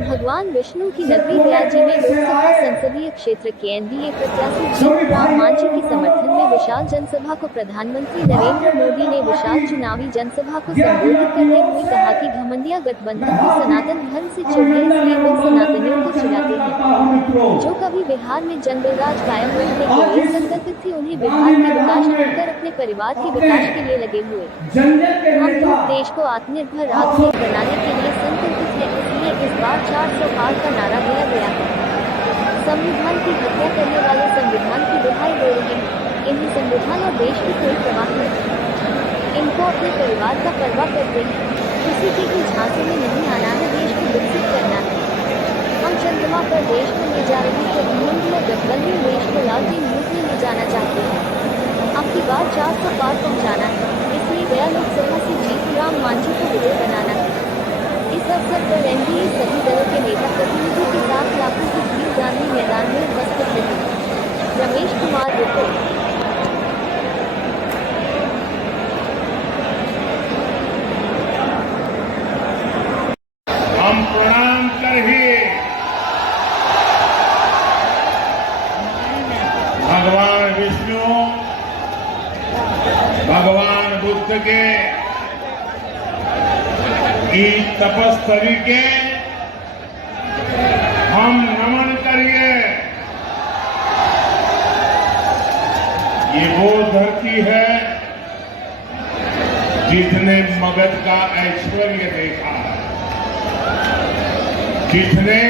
भगवान विष्णु की नगरी अयाची में लोकसभा संसदीय क्षेत्र के एनडीए प्रत्याशी जीतन राम मांझी के समर्थन में विशाल जनसभा को प्रधानमंत्री नरेंद्र मोदी ने विशाल चुनावी जनसभा को संबोधित करते हुए कहा कि घमंडिया गठबंधन को सनातन धर्म से चिढ़े, इसलिए वो सनातनियों को चिढ़ाते हैं जो कभी बिहार में जंगल राज कायम रखने के लिए संकल्पित थे। उन्हें बिहार के विकास छोड़कर अपने परिवार के विकास के लिए लगे हुए हम लोग देश को आत्मनिर्भर आधुनिक बनाने के लिए संकल्पित है, इसलिए इस बार 400 पार का नारा दिया गया है। संविधान की हत्या करने वाले संविधान की दुहाई दे रहे हैं। इन्हें संविधान और देश की कोई परवाह नहीं। इनको अपने परिवार का परवाह करते हैं। किसी की भी झांसे में नहीं आना है, देश को विकसित करना है। हम चंद्रमा पर देश को ले जा रहे हैं, घमंडिया गठबंधन देश को लालटेन युग में ले जाना चाहते हैं। अब की बार 400 पार पहुँचाना है, इसलिए गया लोकसभा से जीतन राम मांझी को विजय बनाना है। इस अवसर पर एनडीए सभी दलों के नेता प्रतिनिधियों के साथ लाखों की भीड़ गांधी मैदान में उपस्थित रही। रमेश कुमार रिपोर्ट। हम प्रणाम करके भगवान विष्णु, भगवान बुद्ध के तपस्थली के हम नमन करिए। ये वो धरती है जिसने मगध का ऐश्वर्य देखा, जिसने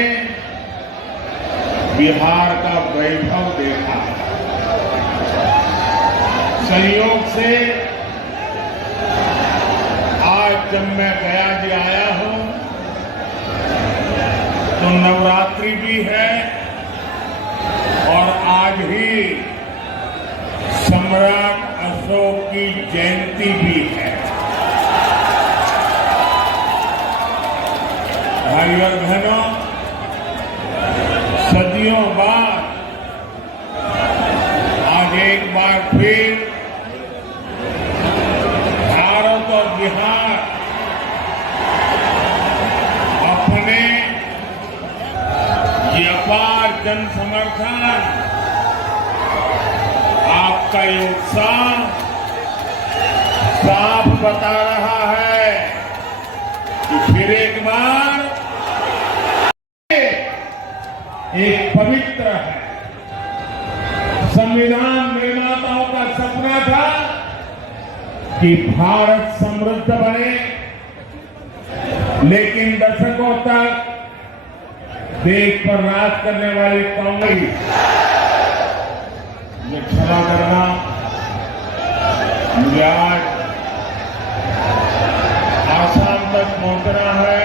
बिहार का वैभव देखा। संयोग से आज जब मैं गया जी आया हूं तो नवरात्रि भी है और आज ही सम्राट अशोक की जयंती भी है। भाई और बहनों, सदियों बाद आज एक बार फिर भारत और बिहार अपने ये अपार जन समर्थन, आपका ये उत्साह साफ बता रहा है कि फिर एक बार एक पवित्र है। संविधान निर्माताओं का सपना था कि भारत समृद्ध बने, लेकिन दशकों तक देश पर राज करने वाली कांग्रेस, ये क्षमा करना, मुझे आज आसाम तक पहुंचना है,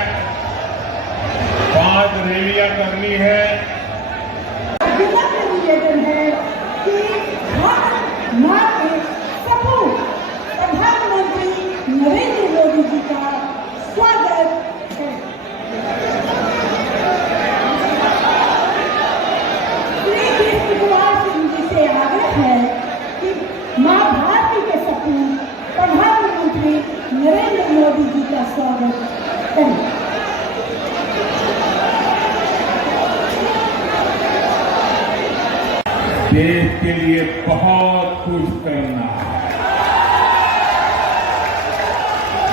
5 रैलियां करनी है। निवेदन है कि मां के सपूत प्रधानमंत्री नरेंद्र मोदी जी का स्वागत है। श्री कुमार सिंह जी से आग्रह है कि मां भारती के सपूत प्रधानमंत्री नरेंद्र मोदी जी का स्वागत करें। देश के लिए बहुत कुछ करना है,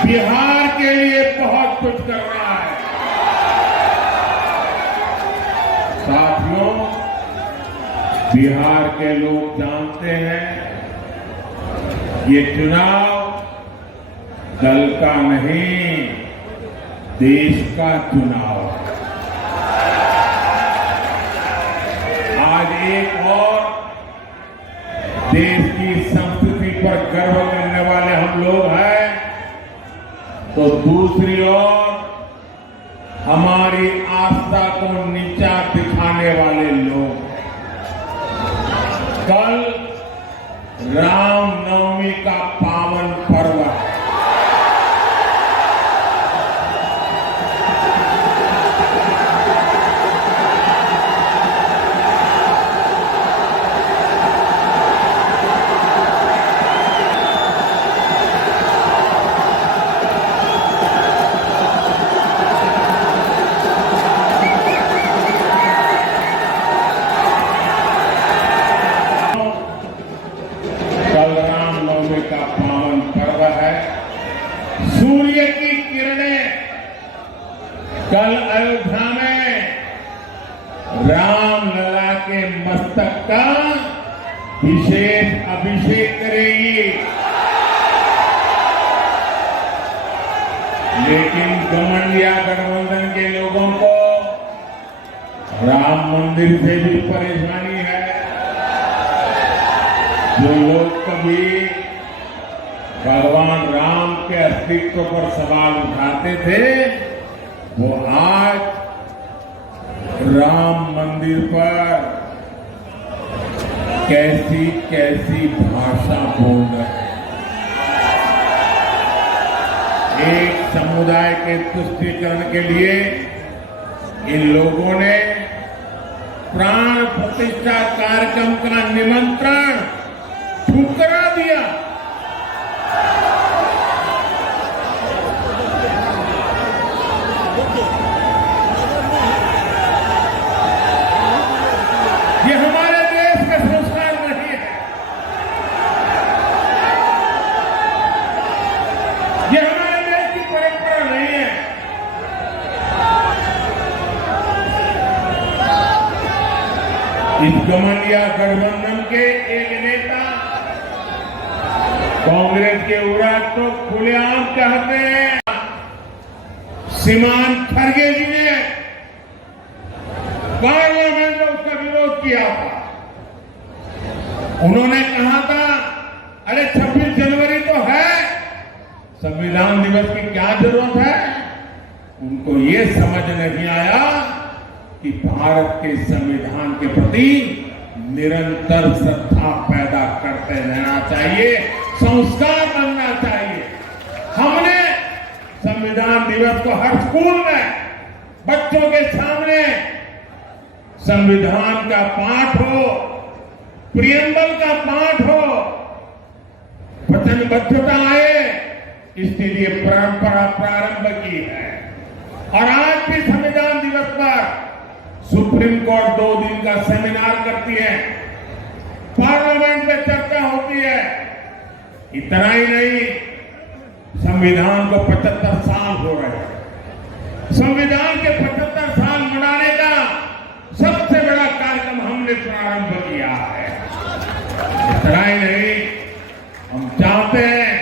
बिहार के लिए बहुत कुछ करना है। साथियों, बिहार के लोग जानते हैं ये चुनाव दल का नहीं, देश का चुनाव है। आज एक और देश की संस्कृति पर गर्व करने वाले हम लोग हैं, तो दूसरी ओर हमारी आस्था को नीचा दिखाने वाले लोग। कल रामनवमी का पावन पर्व है। सूर्य की किरणें कल अयोध्या में राम लला के मस्तक का विशेष अभिषेक करेगी। लेकिन घमंडिया गठबंधन के लोगों को राम मंदिर से भी परेशानी है। जो लोग कभी भगवान राम के अस्तित्व पर सवाल उठाते थे, वो आज राम मंदिर पर कैसी कैसी भाषा बोल रहे हैं। एक समुदाय के तुष्टीकरण के लिए इन लोगों ने प्राण प्रतिष्ठा कार्यक्रम का निमंत्रण ठुकरा दिया। ये हमारे देश का संस्कार नहीं है। ये हमारे देश की परंपरा नहीं है। इस घमंडिया गठबंधन के एक नेता कांग्रेस के उराट तो खुलेआम कहते हैं। श्रीमान खड़गे जी ने पार्लियामेंट में उसका विरोध किया था। उन्होंने कहा था, अरे 26 जनवरी तो है, संविधान दिवस की क्या जरूरत है। उनको ये समझ नहीं आया कि भारत के संविधान के प्रति निरंतर श्रद्धा पैदा करते रहना चाहिए, संस्कार बनना चाहिए। हमने संविधान दिवस को हर स्कूल में बच्चों के सामने संविधान का पाठ हो, प्रियम्बल का पाठ हो, वचनबद्धता आए, इसके लिए परंपरा प्रारंभ की है। और आज भी संविधान दिवस पर सुप्रीम कोर्ट 2 दिन का सेमिनार करती है, पार्लियामेंट में चर्चा होती है। इतना ही नहीं, संविधान को 75 साल हो रहे हैं। संविधान के 75 साल मनाने का सबसे बड़ा कार्यक्रम हमने प्रारंभ किया है। इतना ही नहीं, हम चाहते हैं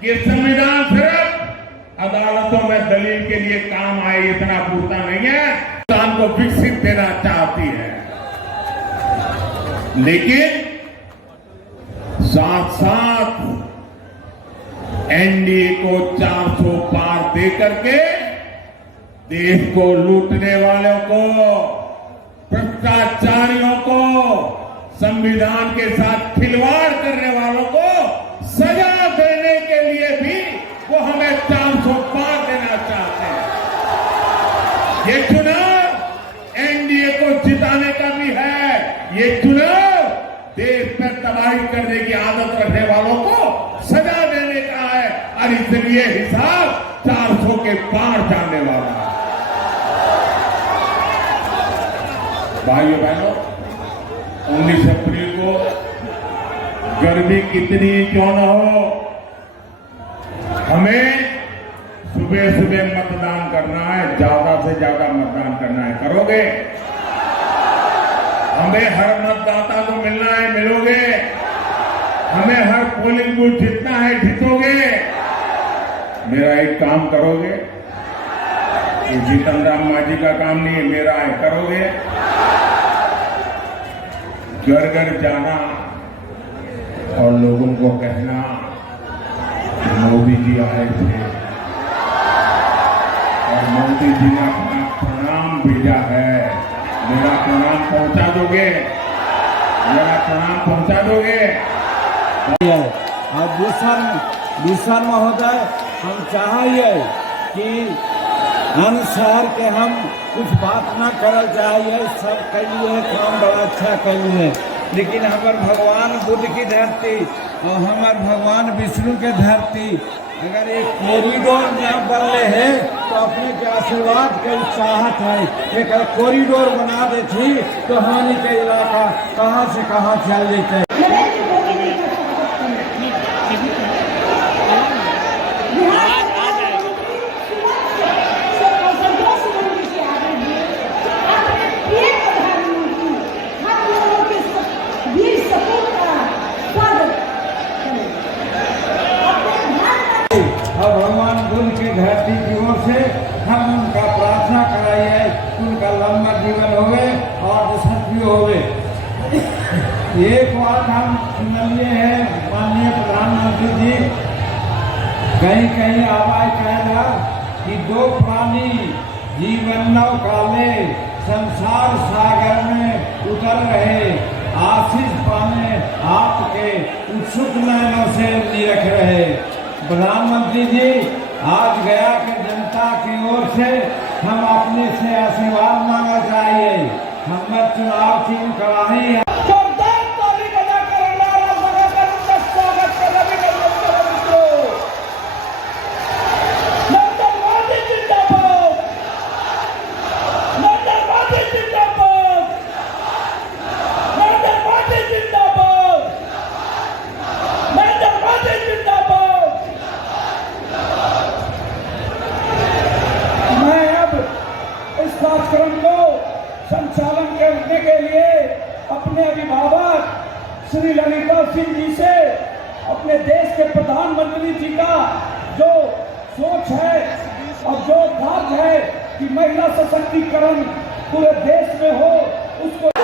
कि संविधान सिर्फ अदालतों में दलील के लिए काम आए, इतना पूरता नहीं है। संविधान को विकसित देना चाहती है, लेकिन साथ साथ एनडीए को 400 पार दे करके देश को लूटने वालों को, भ्रष्टाचारियों को, संविधान के साथ खिलवाड़ करने वालों को सजा देने के लिए भी वो हमें 400 पार देना चाहते हैं। ये चुनाव एनडीए को जिताने का भी है। ये चुनाव देश में तबाही करने की आदत रखने वालों को सजा देने का है, और इसलिए हिसाब 400 के पार जाने वाला है। भाइयों बहनों, 19 अप्रैल को गर्मी कितनी क्यों न हो, हमें सुबह सुबह मतदान करना है, ज्यादा से ज्यादा मतदान करना है। करोगे? हमें हर मतदाता को मिलना है, मिलोगे? हमें हर पोलिंग बूथ जीतना है, जीतोगे? मेरा एक काम करोगे? ये जीतन राम मांझी का काम नहीं है, मेरा है, करोगे? घर घर जाना और लोगों को कहना मोदी जी आए थे और मोदी जी ने अपना प्रणाम भेजा है। मेरा प्रणाम पहुंचा दोगे? मेरा प्रणाम पहुंचा दोगे? और दूसरा महोदय, हम चाहिए कि अनुसार के हम कुछ बात न करल चाहिए, सब कहिए काम बड़ा अच्छा कहिए, लेकिन हमार भगवान बुद्ध की धरती और हमार भगवान विष्णु के धरती, अगर एक कॉरिडोर न बनले है तो अपने के आशीर्वाद के चाहत है, एक कॉरिडोर बना देती तो हानि के इलाका कहाँ से कहाँ चल जाते। नरेंद्र मोदी जी का स्वागत करें। बिहार एक बात हम सुनलिए हैं माननीय प्रधानमंत्री जी, कहीं कहीं आवाज कहला कि दो प्राणी जीवन नौ काले संसार सागर में उतर रहे, आशीष पाने आपके उत्सुक नयनों से निरख रहे। प्रधानमंत्री जी, आज गया के जनता की ओर से हम अपने से आशीर्वाद मांगना चाहिए। हमें चुनाव चिन्ह कराही है। कार्यक्रम को संचालन करने के लिए अपने अभिभावक श्री ललिता सिंह जी से, अपने देश के प्रधानमंत्री जी का जो सोच है और जो कार्य है कि महिला सशक्तिकरण पूरे देश में हो, उसको